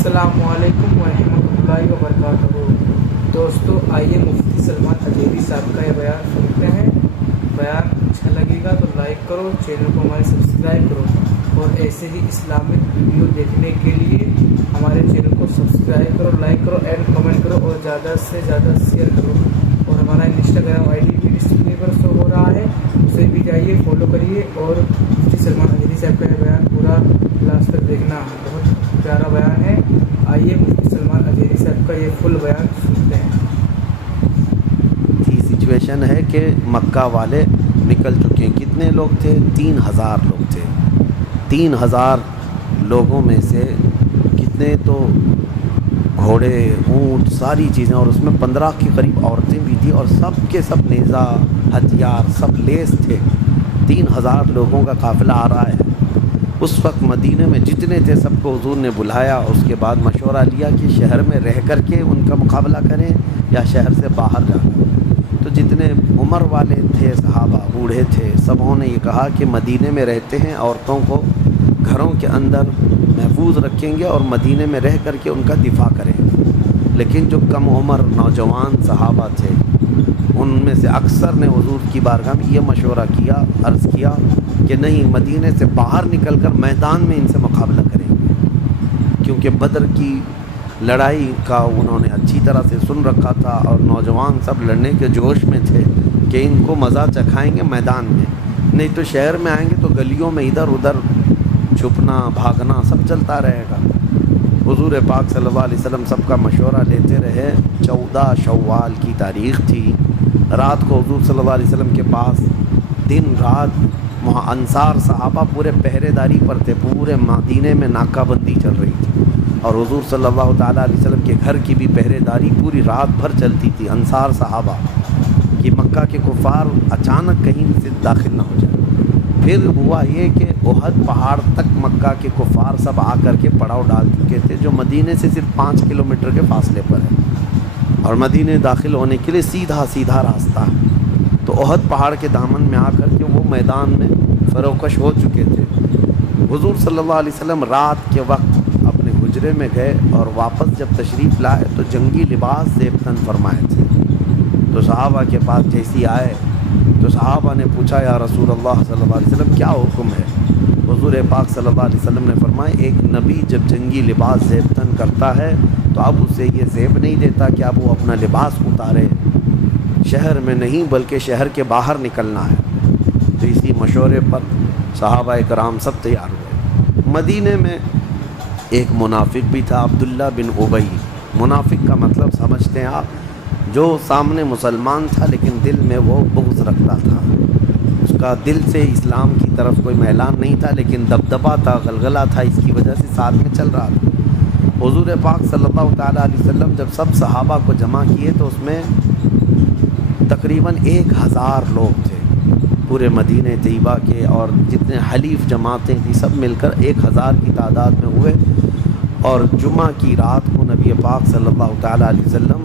السلام علیکم ورحمۃ اللہ وبرکاتہ۔ دوستو آئیے مفتی سلمان اجیری صاحب کا یہ بیان سنتے ہیں۔ بیان اچھا لگے گا تو لائک کرو، چینل کو ہمارے سبسکرائب کرو، اور ایسے ہی اسلامک ویڈیو دیکھنے کے لیے ہمارے چینل کو سبسکرائب کرو، لائک کرو، اینڈ کمنٹ کرو، اور زیادہ سے زیادہ شیئر کرو۔ اور ہمارا انسٹاگرام آئی ڈی بھی ڈسپلے پر شو ہو رہا ہے، اسے بھی جائیے فالو کریے، اور مفتی سلمان اجیری صاحب کا یہ بیان پورا لاسٹ تک دیکھنا، بہت پیارا بیان ہے۔ آئیے مفتی سلمان اجیری صاحب کا یہ فل بیان سنتے ہیں۔ سچویشن ہے کہ مکہ والے نکل چکے ہیں۔ کتنے لوگ تھے؟ 3000 لوگ تھے۔ 3000 لوگوں میں سے کتنے تو گھوڑے، اونٹ، ساری چیزیں، اور اس میں 15 کے قریب عورتیں بھی تھیں، اور سب کے سب نیزہ، ہتھیار سب لیس تھے۔ 3000 لوگوں کا قافلہ آ رہا ہے۔ اس وقت مدینہ میں جتنے تھے سب کو حضور نے بلایا، اس کے بعد مشورہ لیا کہ شہر میں رہ کر کے ان کا مقابلہ کریں یا شہر سے باہر جا کر۔ تو جتنے عمر والے تھے صحابہ، بوڑھے تھے، سبوں نے یہ کہا کہ مدینہ میں رہتے ہیں، عورتوں کو گھروں کے اندر محفوظ رکھیں گے اور مدینہ میں رہ کر کے ان کا دفاع کریں۔ لیکن جو کم عمر نوجوان صحابہ تھے، ان میں سے اکثر نے حضور کی بارگاہ میں یہ مشورہ کیا، عرض کیا کہ نہیں، مدینہ سے باہر نکل کر میدان میں ان سے مقابلہ کریں گے، کیونکہ بدر کی لڑائی کا انہوں نے اچھی طرح سے سن رکھا تھا، اور نوجوان سب لڑنے کے جوش میں تھے کہ ان کو مزہ چکھائیں گے میدان میں، نہیں تو شہر میں آئیں گے تو گلیوں میں ادھر ادھر چھپنا، بھاگنا سب چلتا رہے گا۔ حضور پاک صلی اللہ علیہ وسلم سب کا مشورہ لیتے رہے۔ 14 شوال کی تاریخ تھی۔ رات کو حضور صلی اللہ علیہ وسلم کے پاس دن رات وہاں انصار صحابہ پورے پہرے داری پر تھے، پورے مدینے میں ناکہ بندی چل رہی تھی، اور حضور صلی اللہ تعالیٰ علیہ وسلم کے گھر کی بھی پہرے داری پوری رات بھر چلتی تھی، انصار صحابہ، کہ مکہ کے کفار اچانک کہیں سے داخل نہ ہو جائے۔ پھر ہوا یہ کہ احد پہاڑ تک مکہ کے کفار سب آ کر کے پڑاؤ ڈال چکے تھے، جو مدینے سے صرف 5 کلومیٹر کے فاصلے پر ہے، اور مدینے داخل ہونے کے لیے سیدھا سیدھا راستہ ہے۔ تو احد پہاڑ کے دامن میں آ کر کے وہ میدان میں فروکش ہو چکے تھے۔ حضور صلی اللہ علیہ وسلم رات کے وقت اپنے حجرے میں گئے، اور واپس جب تشریف لائے تو جنگی لباس زیبتن فرمائے تھے۔ تو صحابہ کے پاس جیسی آئے تو صحابہ نے پوچھا، یا رسول اللہ صلی اللہ علیہ وسلم کیا حکم ہے؟ حضور پاک صلی اللہ علیہ وسلم نے فرمایا، ایک نبی جب جنگی لباس زیبتن کرتا ہے تو اب اسے یہ زیب نہیں دیتا کہ اب وہ اپنا لباس اتارے، شہر میں نہیں بلکہ شہر کے باہر نکلنا ہے۔ تو اسی مشورے پر صحابہ کرام سب تیار ہوئے۔ مدینے میں ایک منافق بھی تھا، عبداللہ بن ابی۔ منافق کا مطلب سمجھتے ہیں آپ؟ جو سامنے مسلمان تھا لیکن دل میں وہ بغض رکھتا تھا، اس کا دل سے اسلام کی طرف کوئی میلان نہیں تھا، لیکن دبدبا تھا، غلغلہ تھا، اس کی وجہ سے ساتھ میں چل رہا تھا۔ حضور پاک صلی اللہ تعالیٰ علیہ وسلم جب سب صحابہ کو جمع کیے تو اس میں تقریباً 1000 لوگ تھے پورے مدینہ طیبہ کے، اور جتنے حلیف جماعتیں تھیں سب مل کر 1000 کی تعداد میں ہوئے، اور جمعہ کی رات کو نبی پاک صلی اللہ تعالیٰ علیہ وسلم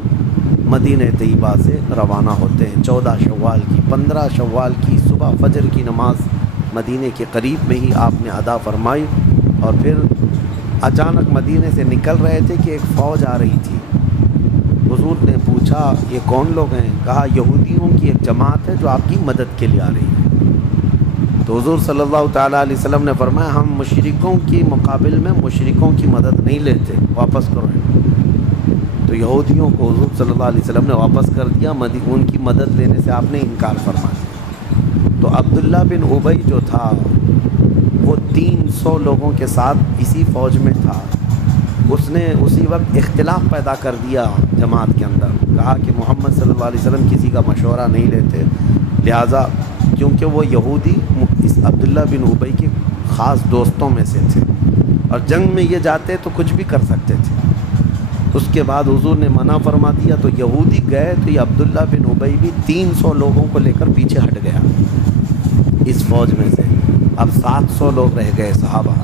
مدینہ طیبہ سے روانہ ہوتے ہیں۔ 14 شوال کی، 15 شوال کی صبح فجر کی نماز مدینہ کے قریب میں ہی آپ نے ادا فرمائی، اور پھر اچانک مدینہ سے نکل رہے تھے کہ ایک فوج آ رہی تھی۔ حضور نے پوچھا، یہ کون لوگ ہیں؟ کہا، یہودیوں کی ایک جماعت ہے جو آپ کی مدد کے لیے آ رہی ہے۔ تو حضور صلی اللہ تعالیٰ علیہ وسلم نے فرمایا، ہم مشرکوں کی مقابل میں مشرکوں کی مدد نہیں لیتے، واپس کرو۔ تو یہودیوں کو حضور صلی اللہ علیہ وسلم نے واپس کر دیا، ان کی مدد لینے سے آپ نے انکار فرما دیا۔ تو عبداللہ بن ابی جو تھا وہ 300 لوگوں کے ساتھ اسی فوج میں تھا۔ اس نے اسی وقت اختلاف پیدا کر دیا جماعت کے اندر، کہا کہ محمد صلی اللہ علیہ وسلم کسی کا مشورہ نہیں لیتے، لہٰذا کیونکہ وہ یہودی اس عبداللہ بن ابی کے خاص دوستوں میں سے تھے، اور جنگ میں یہ جاتے تو کچھ بھی کر سکتے تھے۔ اس کے بعد حضور نے منع فرما دیا، تو یہودی گئے تو یہ عبداللہ بن ابی بھی 300 لوگوں کو لے کر پیچھے ہٹ گیا اس فوج میں سے۔ اب 700 لوگ رہ گئے صحابہ،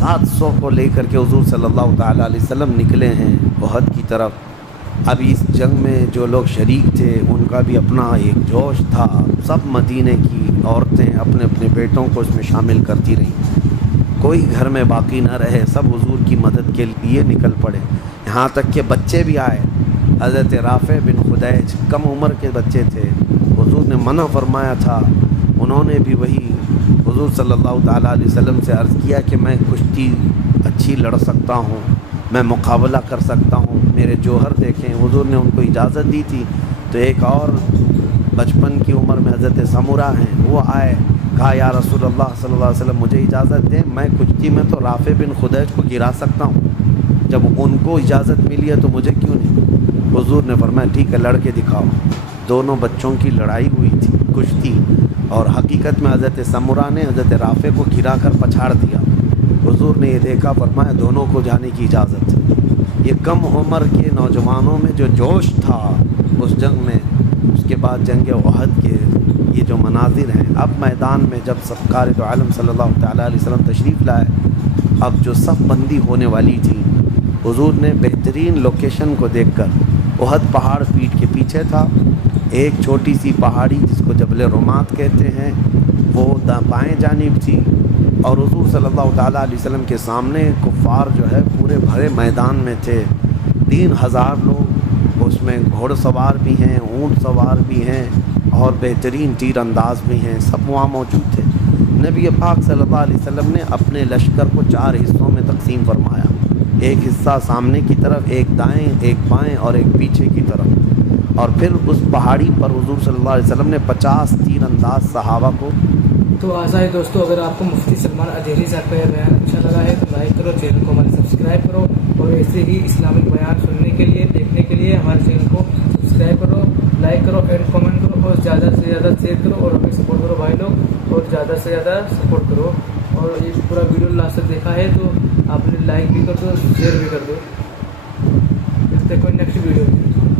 700 کو لے کر کے حضور صلی اللہ تعالیٰ علیہ وسلم نکلے ہیں احد کی طرف۔ اب اس جنگ میں جو لوگ شریک تھے ان کا بھی اپنا ایک جوش تھا، سب مدینے کی عورتیں اپنے اپنے بیٹوں کو اس میں شامل کرتی رہیں۔ کوئی گھر میں باقی نہ رہے، سب حضور کی مدد کے لیے نکل پڑے، یہاں تک کہ بچے بھی آئے۔ حضرت رافع بن خدیج کم عمر کے بچے تھے، حضور نے منع فرمایا تھا، انہوں نے بھی وہی حضور صلی اللہ تعالیٰ علیہ وسلم سے عرض کیا کہ میں کشتی اچھی لڑ سکتا ہوں، میں مقابلہ کر سکتا ہوں، میرے جوہر دیکھیں۔ حضور نے ان کو اجازت دی تھی۔ تو ایک اور بچپن کی عمر میں حضرت سمرہ ہیں، وہ آئے، کہا یا رسول اللہ صلی اللہ علیہ وسلم مجھے اجازت دیں، میں کشتی میں تو رافع بن خدیج کو گرا سکتا ہوں، جب ان کو اجازت ملی ہے تو مجھے کیوں نہیں؟ حضور نے فرمایا ٹھیک ہے، لڑ کے دکھاؤ۔ دونوں بچوں کی لڑائی ہوئی تھی، کشتی، اور حقیقت میں حضرت سمرہ نے حضرت رافع کو گرا کر پچھاڑ دیا۔ حضور نے یہ دیکھا، فرمایا دونوں کو جانے کی اجازت۔ یہ کم عمر کے نوجوانوں میں جو جوش تھا اس جنگ میں، اس کے بعد جنگ احد کے یہ جو مناظر ہیں، اب میدان میں جب سرکار دو عالم صلی اللہ تعالیٰ علیہ وسلم تشریف لائے، اب جو صف بندی ہونے والی تھی، حضور نے بہترین لوکیشن کو دیکھ کر، احد پہاڑ پیٹھ کے پیچھے تھا، ایک چھوٹی سی پہاڑی جس کو جبل رمات کہتے ہیں وہ بائیں جانب تھی، اور حضور صلی اللہ تعالیٰ علیہ وسلم کے سامنے کفار جو ہے پورے بھرے میدان میں تھے، 3000 لوگ، اس میں گھوڑ سوار بھی ہیں، اونٹ سوار بھی ہیں، اور بہترین تیر انداز بھی ہیں، سب وہاں موجود تھے۔ نبی پاک صلی اللہ علیہ وسلم نے اپنے لشکر کو 4 حصوں میں تقسیم فرمایا، ایک حصہ سامنے کی طرف، ایک دائیں، ایک بائیں اور ایک پیچھے کی طرف، اور پھر اس پہاڑی پر حضور صلی اللہ علیہ وسلم نے 50 تیر انداز صحابہ کو۔ تو آسا ہے دوستو، اگر آپ کو مفتی سلمان اجیری صاحب کا یہ بیان اچھا لگا ہے تو لائک کرو، چینل کو ہمارے سبسکرائب کرو، اور ایسے ہی اسلامک بیان سننے کے لیے، دیکھنے کے لیے ہمارے چینل کو سبسکرائب کرو، لائک کرو، اینڈ کامنٹ کرو، اور زیادہ سے زیادہ شیئر کرو، اور ہمیں سپورٹ کرو بھائی لوگ، اور زیادہ سے زیادہ سپورٹ کرو۔ اور یہ پورا ویڈیو لاسٹ تک دیکھا ہے تو آپ نے لائک بھی کر دو، شیئر بھی کر دو۔ ملتے ہیں کوئی نیکسٹ ویڈیو میں۔